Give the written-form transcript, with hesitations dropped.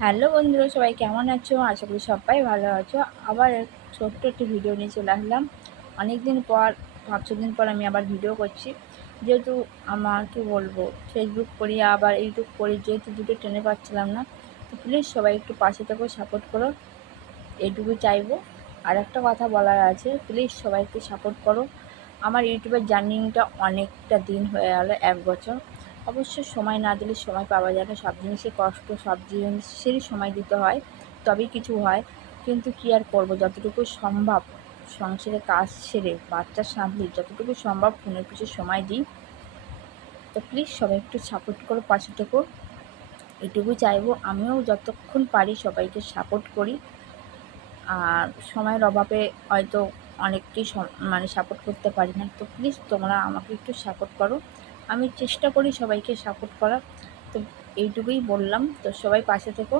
Hello বন্ধুরা, সবাই কেমন আছো? আশা করি সবাই ভালো আছো। আবার ছোট্ট একটি ভিডিও নিয়ে চলে আসলাম। অনেক দিন পর, 5-6 দিন পর আমি আবার ভিডিও করছি। যেহেতু আমার কি বলবো, ফেসবুক করি আবার ইউটিউব করি, যেহেতু দুটো টেনে পাচ্ছিলাম না। তো প্লিজ সবাই একটু পাশে থেকেও সাপোর্ট করো, এইটুকু চাইবো। আর একটা কথা বলার আছে, প্লিজ সবাই একটু সাপোর্ট করো। আমার ইউটিউবের জার্নিটা অনেকটা দিন হয়ে গেল, 1 বছর। অবশ্য সময় না দিলে সময় পাওয়া যায় না, সব জিনিসের কষ্ট, সব জিনিসেরই সময় দিতে হয়, তবেই কিছু হয়। কিন্তু কী আর করবো, যতটুকু সম্ভব সংসারে কাজ সেরে বাচ্চা সামলে যতটুকু সম্ভব ফোনের পিছনে সময় দিই। তো প্লিজ সবাই একটু সাপোর্ট করো, পাশে থেকো, এটুকু চাইবো। আমিও যতক্ষণ পারি সবাইকে সাপোর্ট করি। আর সময়ের অভাবে হয়তো অনেককেই মানে সাপোর্ট করতে পারি না। তো প্লিজ তোমরা আমাকে একটু সাপোর্ট করো। আমি চেষ্টা করি সবাইকে সাপোর্ট করার। তো এইটুকুই বললাম। তো সবাই পাশে থেকো।